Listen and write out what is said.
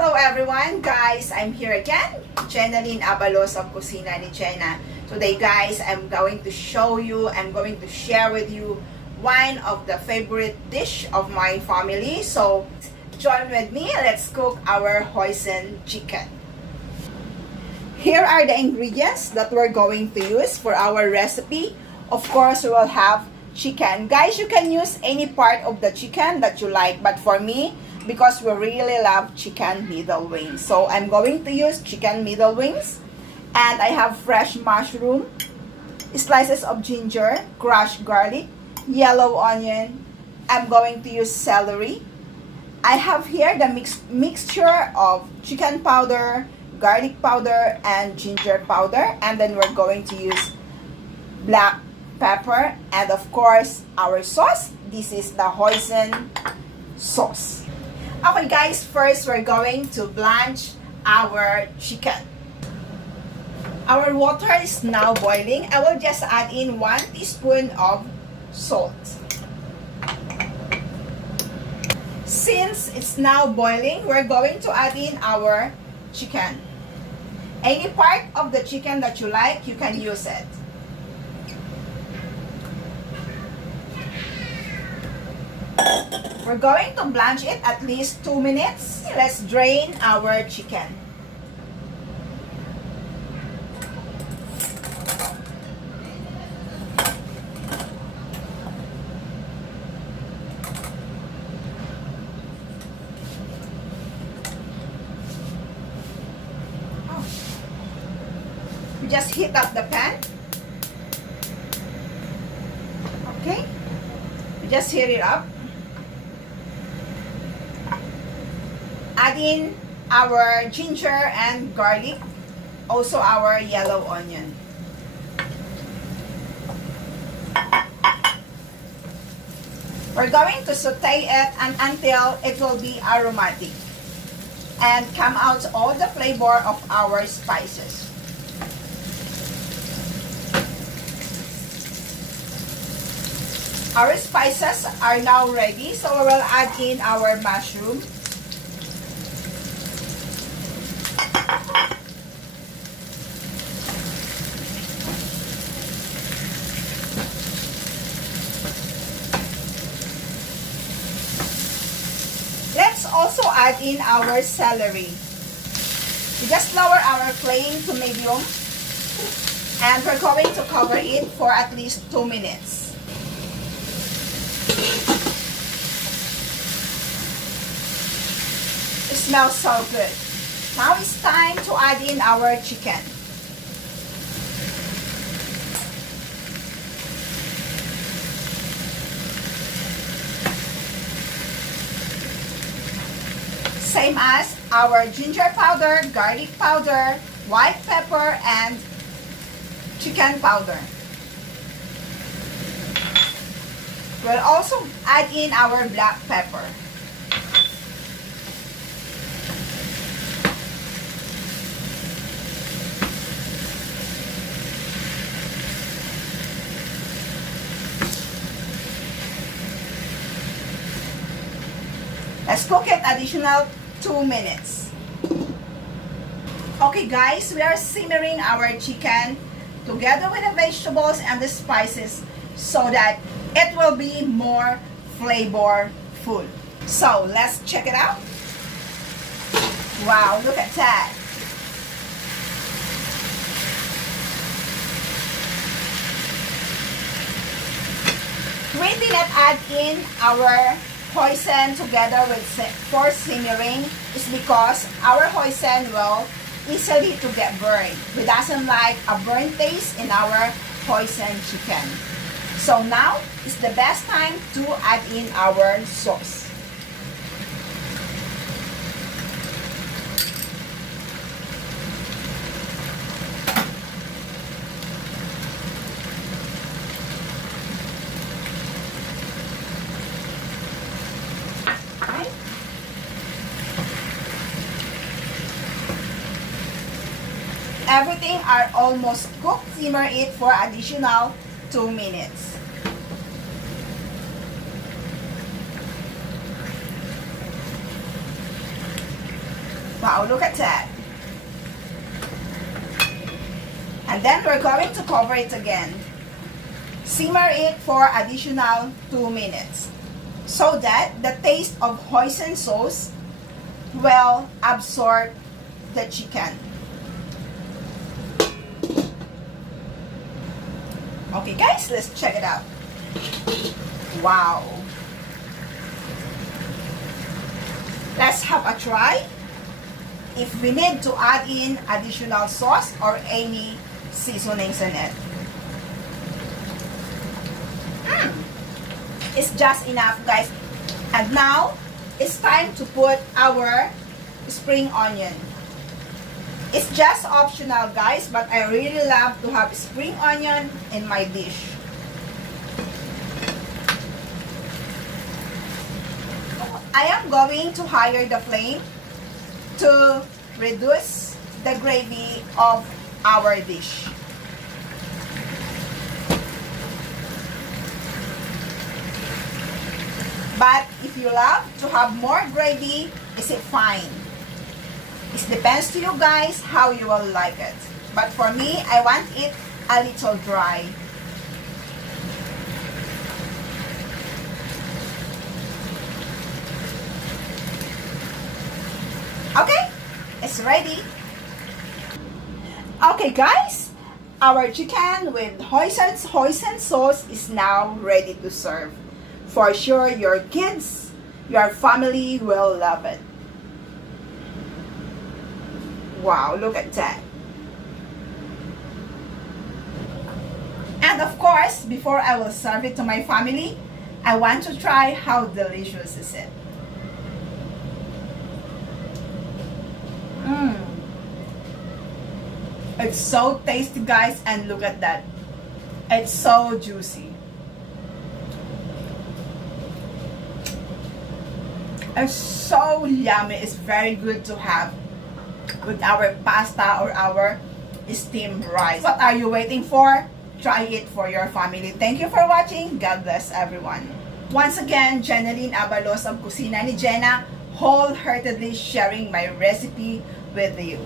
Hello everyone, guys, I'm here again, Jenaline Abalos of Kusina ni Jenna. Today guys, I'm going to share with you one of the favorite dish of my family. So join with me, let's cook our hoisin chicken. Here are the ingredients that we're going to use for our recipe. Of course, we will have chicken. Guys, you can use any part of the chicken that you like, but for me, because we really love chicken middle wings, so I'm going to use chicken middle wings. And I have fresh mushroom, slices of ginger, crushed garlic, yellow onion. I'm going to use celery. I have here the mixture of chicken powder, garlic powder, and ginger powder. And then we're going to use black pepper, and of course our sauce. This is the hoisin sauce. Okay guys, first we're going to blanch our chicken. Our water is now boiling. I will just add in 1 teaspoon of salt. Since it's now boiling, we're going to add in our chicken. Any part of the chicken that you like, you can use it. We're going to blanch it at least 2 minutes. Let's drain our chicken. We just heat up the pan. Okay? We just heat it up. Add in our ginger and garlic, also our yellow onion. We're going to saute it until it will be aromatic and come out all the flavor of our spices. Our spices are now ready, so we will add in our mushroom. Let's also add in our celery. We just lower our flame to medium, and we're going to cover it for at least 2 minutes. It smells so good. Now it's time to add in our chicken. Same as our ginger powder, garlic powder, white pepper, and chicken powder. We'll also add in our black pepper. Let's cook it additional 2 minutes. Okay guys, we are simmering our chicken together with the vegetables and the spices so that it will be more flavorful. So let's check it out. Wow, look at that. We didn't add in our hoisin together with for simmering is because our hoisin will easily to get burned. We doesn't like a burnt taste in our hoisin chicken. So now is the best time to add in our sauce. Everything are almost cooked. Simmer it for additional 2 minutes. Wow, look at that. And then we're going to cover it again. Simmer it for additional 2 minutes so that the taste of hoisin sauce will absorb the chicken. Okay guys, let's check it out. Wow. Let's have a try. If we need to add in additional sauce or any seasonings in it. It's just enough, guys. And now it's time to put our spring onion. It's just optional, guys, but I really love to have spring onion in my dish. I am going to higher the flame to reduce the gravy of our dish. But if you love to have more gravy, is it fine? It depends to you guys how you will like it. But for me, I want it a little dry. Okay, it's ready. Okay guys, our chicken with hoisin sauce is now ready to serve. For sure, your kids, your family will love it. Wow, look at that. And of course, before I will serve it to my family, I want to try how delicious is it. It's so tasty, guys, and look at that. It's so juicy. It's so yummy. It's very good to have with our pasta or our steamed rice. What are you waiting for? Try it for your family. Thank you for watching. God bless everyone. Once again, Jenaline Abalos of Kusina ni Jenna, wholeheartedly sharing my recipe with you.